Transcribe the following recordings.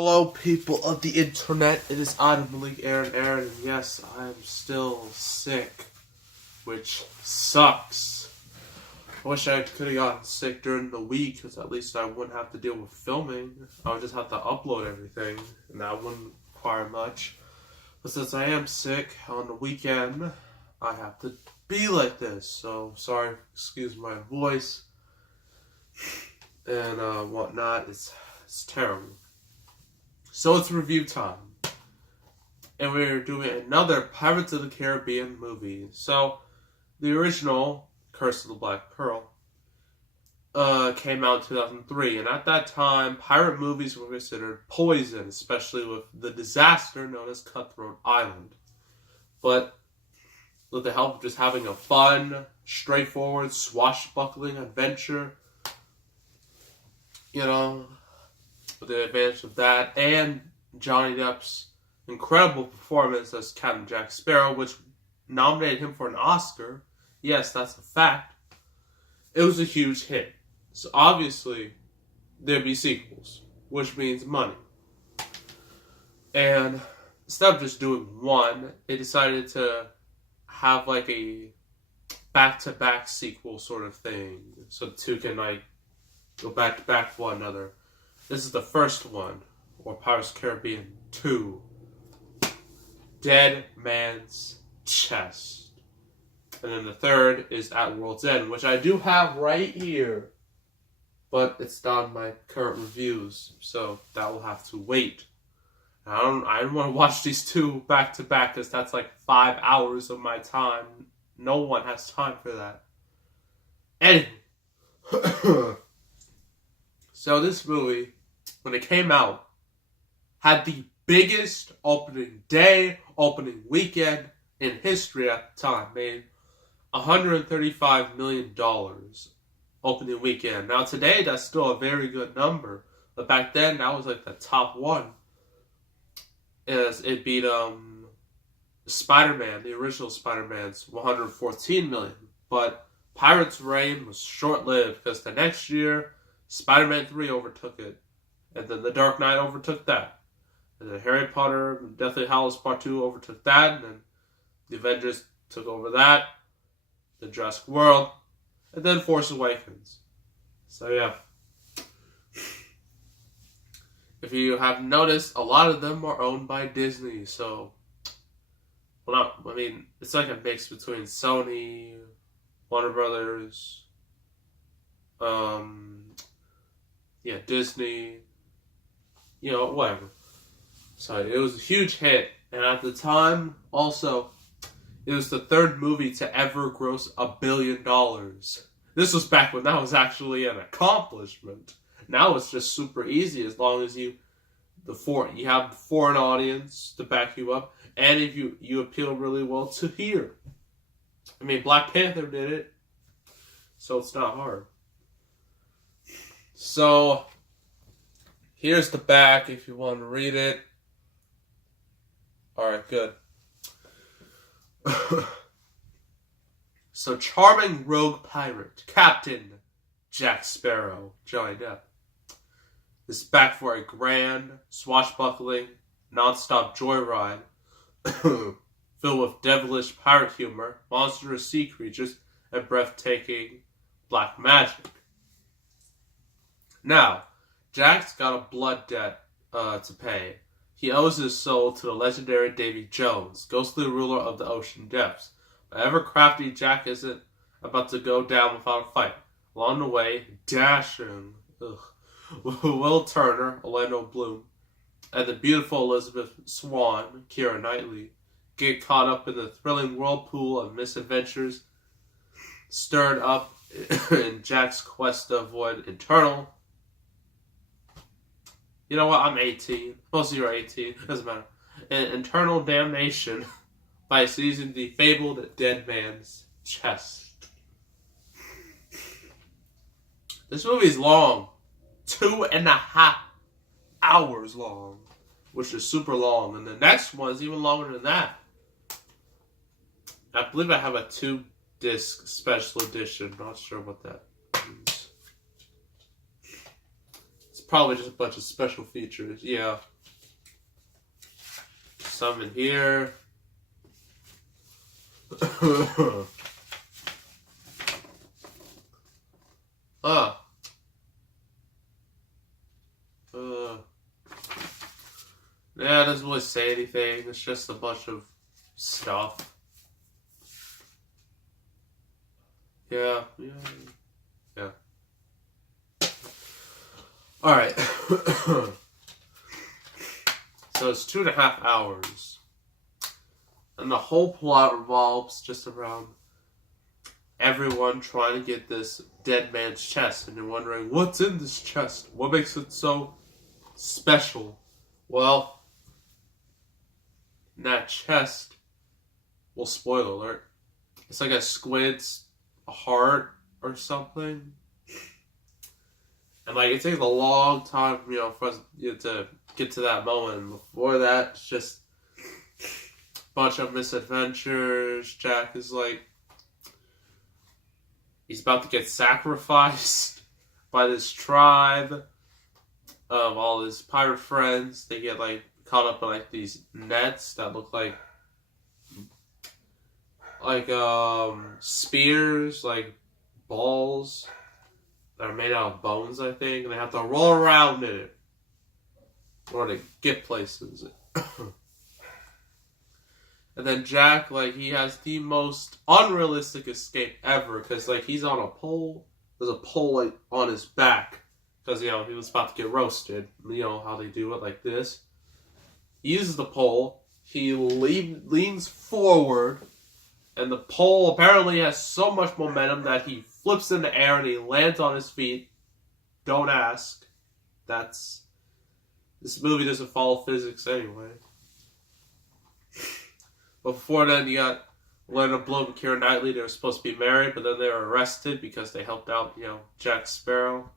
Hello, people of the internet. It is I, Malik Aaron, and yes, I am still sick, which sucks. I wish I could have gotten sick during the week, because at least I wouldn't have to deal with filming. I would just have to upload everything, and that wouldn't require much. But since I am sick on the weekend, I have to be like this. So, sorry, excuse my voice and whatnot. It's terrible. So it's review time. And we're doing another Pirates of the Caribbean movie. So, the original, Curse of the Black Pearl, came out in 2003. And at that time, pirate movies were considered poison, especially with the disaster known as Cutthroat Island. But with the help of just having a fun, straightforward, swashbuckling adventure, with the advantage of that, and Johnny Depp's incredible performance as Captain Jack Sparrow, which nominated him for an Oscar. Yes, that's a fact. It was a huge hit. So obviously, there'd be sequels, which means money. And instead of just doing one, they decided to have like a back-to-back sequel sort of thing. So the two can go back-to-back for one another. This is the first one, or Pirates of the Caribbean 2, Dead Man's Chest. And then the third is At World's End, which I do have right here, but it's not in my current reviews, so that will have to wait. I don't want to watch these two back to back, because that's like 5 hours of my time. No one has time for that. Anyway. So this movie, when it came out, had the biggest opening day, opening weekend in history at the time. Made $135 million opening weekend. Now today, that's still a very good number. But back then, that was like the top one. As it beat Spider-Man, the original Spider-Man's $114 million. But Pirates' reign was short-lived, because the next year, Spider-Man 3 overtook it. And then The Dark Knight overtook that. And then Harry Potter and Deathly Hallows Part 2 overtook that. And then The Avengers took over that. The Jurassic World. And then Force Awakens. So yeah. If you have noticed, a lot of them are owned by Disney. So, it's like a mix between Sony, Warner Brothers, Disney, whatever. So it was a huge hit, and at the time, also, it was the third movie to ever gross $1 billion. This was back when that was actually an accomplishment. Now it's just super easy, as long as you have the foreign audience to back you up, and if you appeal really well to here. Black Panther did it, so it's not hard. So, here's the back if you want to read it. Alright, good. So, charming rogue pirate, Captain Jack Sparrow, Johnny Depp, is back for a grand, swashbuckling, non-stop joyride filled with devilish pirate humor, monstrous sea creatures, and breathtaking black magic. Now, Jack's got a blood debt to pay. He owes his soul to the legendary Davy Jones, ghostly ruler of the ocean depths. But ever crafty, Jack isn't about to go down without a fight. Along the way, dashing Will Turner, Orlando Bloom, and the beautiful Elizabeth Swann, Keira Knightley, get caught up in the thrilling whirlpool of misadventures stirred up in Jack's quest to avoid internal... You know what? I'm 18. Most of you are 18. Doesn't matter. And internal damnation by seizing the fabled Dead Man's Chest. This movie is long. 2.5 hours long. Which is super long. And the next one is even longer than that. I believe I have a 2-disc special edition. Not sure what that means. probably just a bunch of special features. Yeah. Some in here. Ah. Yeah, it doesn't really say anything. It's just a bunch of stuff. Yeah. Alright. So it's 2.5 hours. And the whole plot revolves just around everyone trying to get this dead man's chest. And you're wondering, what's in this chest? What makes it so special? Well, in that chest, well, spoiler alert, it's like a squid's heart or something. And like it takes a long time, for us to get to that moment. And before that, it's just a bunch of misadventures. Jack is like, he's about to get sacrificed by this tribe. All his pirate friends, they get like caught up in like these nets that look like spears, like balls that are made out of bones, I think, and they have to roll around in it in order to get places. And then Jack, like, he has the most unrealistic escape ever, because, like, he's on a pole. There's a pole, like, on his back, because, he was about to get roasted. You know how they do it, like this. He uses the pole. He leans forward, and the pole apparently has so much momentum that he flips in the air and he lands on his feet. Don't ask. This movie doesn't follow physics anyway. But before then, you got Leonard Bloom and Keira Knightley. They were supposed to be married, but then they were arrested because they helped out, Jack Sparrow.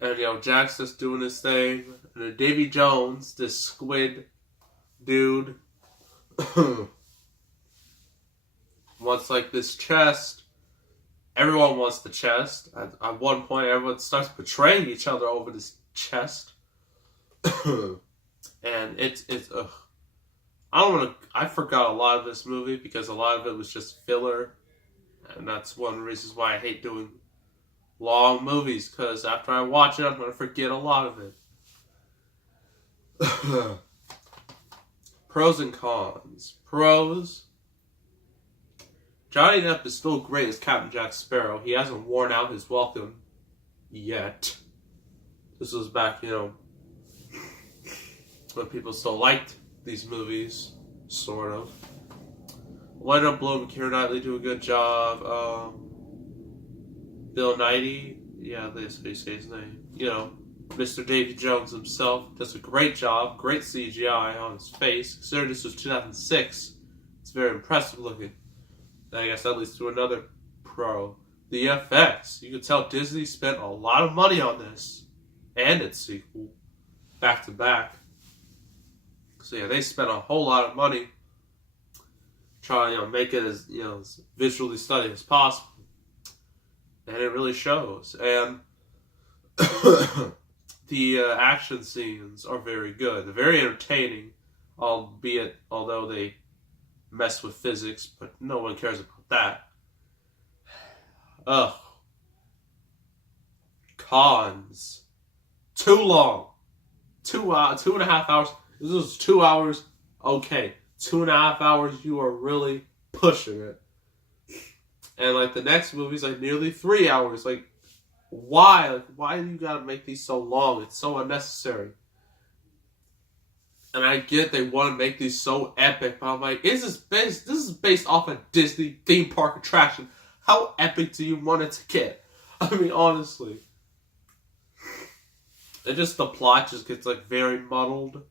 And, Jack's just doing his thing. And then Davy Jones, this squid dude, wants, like, this chest. Everyone wants the chest. At one point, everyone starts betraying each other over this chest. And it's I forgot a lot of this movie because a lot of it was just filler. And that's one of the reasons why I hate doing long movies, because after I watch it, I'm going to forget a lot of it. Pros and cons. Pros. Johnny Depp is still great as Captain Jack Sparrow. He hasn't worn out his welcome yet. This was back, when people still liked these movies, sort of. Leonard Bloom and Keira Knightley do a good job. Bill Nighy, that's how you say his name. Mr. Davy Jones himself does a great job. Great CGI on his face. Considering this was 2006, it's very impressive looking. I guess that leads to another pro. The effects. You can tell Disney spent a lot of money on this. And its sequel. Back to back. So they spent a whole lot of money trying to make it as as visually stunning as possible. And it really shows. And the action scenes are very good. They're very entertaining, although they mess with physics, but no one cares about that. Ugh. Cons. Too long. 2.5 hours. This was 2 hours. Okay. 2.5 hours, you are really pushing it. And like the next movie's like nearly 3 hours. Like, why? Like, why do you gotta make these so long? It's so unnecessary. And I get they want to make these so epic, but I'm like, this is based off a Disney theme park attraction. How epic do you want it to get? I mean, honestly. And just the plot just gets like very muddled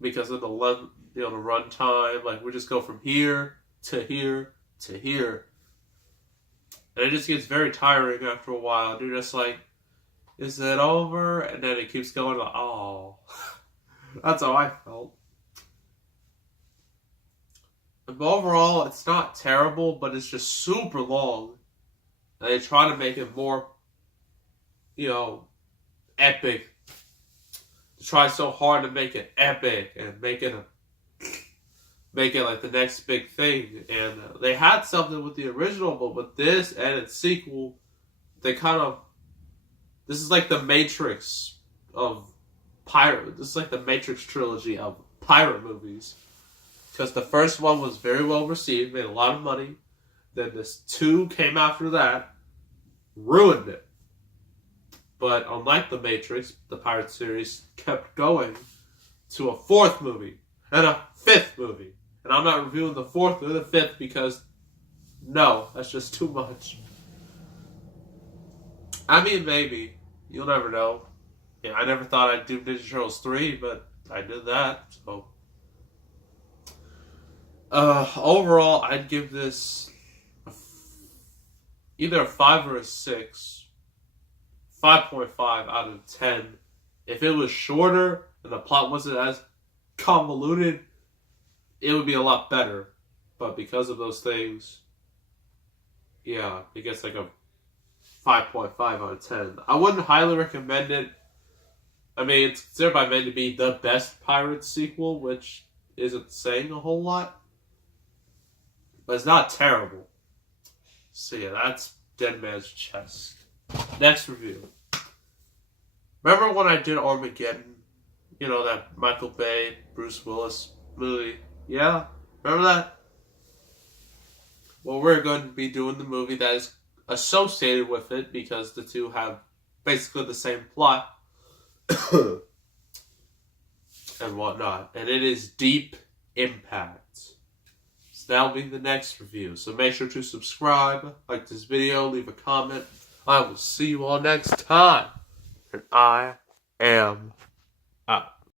because of the run time. Like, we just go from here to here to here. And it just gets very tiring after a while. And you're just like, is it over? And then it keeps going like, oh. That's how I felt. But overall, it's not terrible, but it's just super long. And they try to make it more, epic. To try so hard to make it epic and make it like the next big thing. And they had something with the original, but with this and its sequel, they kind of. This is like the Matrix of pirate. This is like the Matrix trilogy of pirate movies. Because the first one was very well received, made a lot of money. Then this 2 came after that, ruined it. But unlike the Matrix, the pirate series kept going to a 4th movie and a 5th movie. And I'm not reviewing the 4th or the 5th because, no, that's just too much. I mean, maybe. You'll never know. Yeah, I never thought I'd do Ninja Turtles 3, but I did that, so. Overall, I'd give this either a 5 or a 6. 5.5 out of 10. If it was shorter and the plot wasn't as convoluted, it would be a lot better. But because of those things, yeah, it gets like a 5.5 out of 10. I wouldn't highly recommend it. I mean, it's considered by many to be the best Pirates sequel, which isn't saying a whole lot. But it's not terrible. So yeah, that's Dead Man's Chest. Next review. Remember when I did Armageddon? You know, that Michael Bay, Bruce Willis movie? Yeah? Remember that? Well, we're going to be doing the movie that is associated with it because the two have basically the same plot and whatnot. And it is Deep Impact. So that'll be the next review. So make sure to subscribe, like this video, leave a comment. I will see you all next time. And I am out.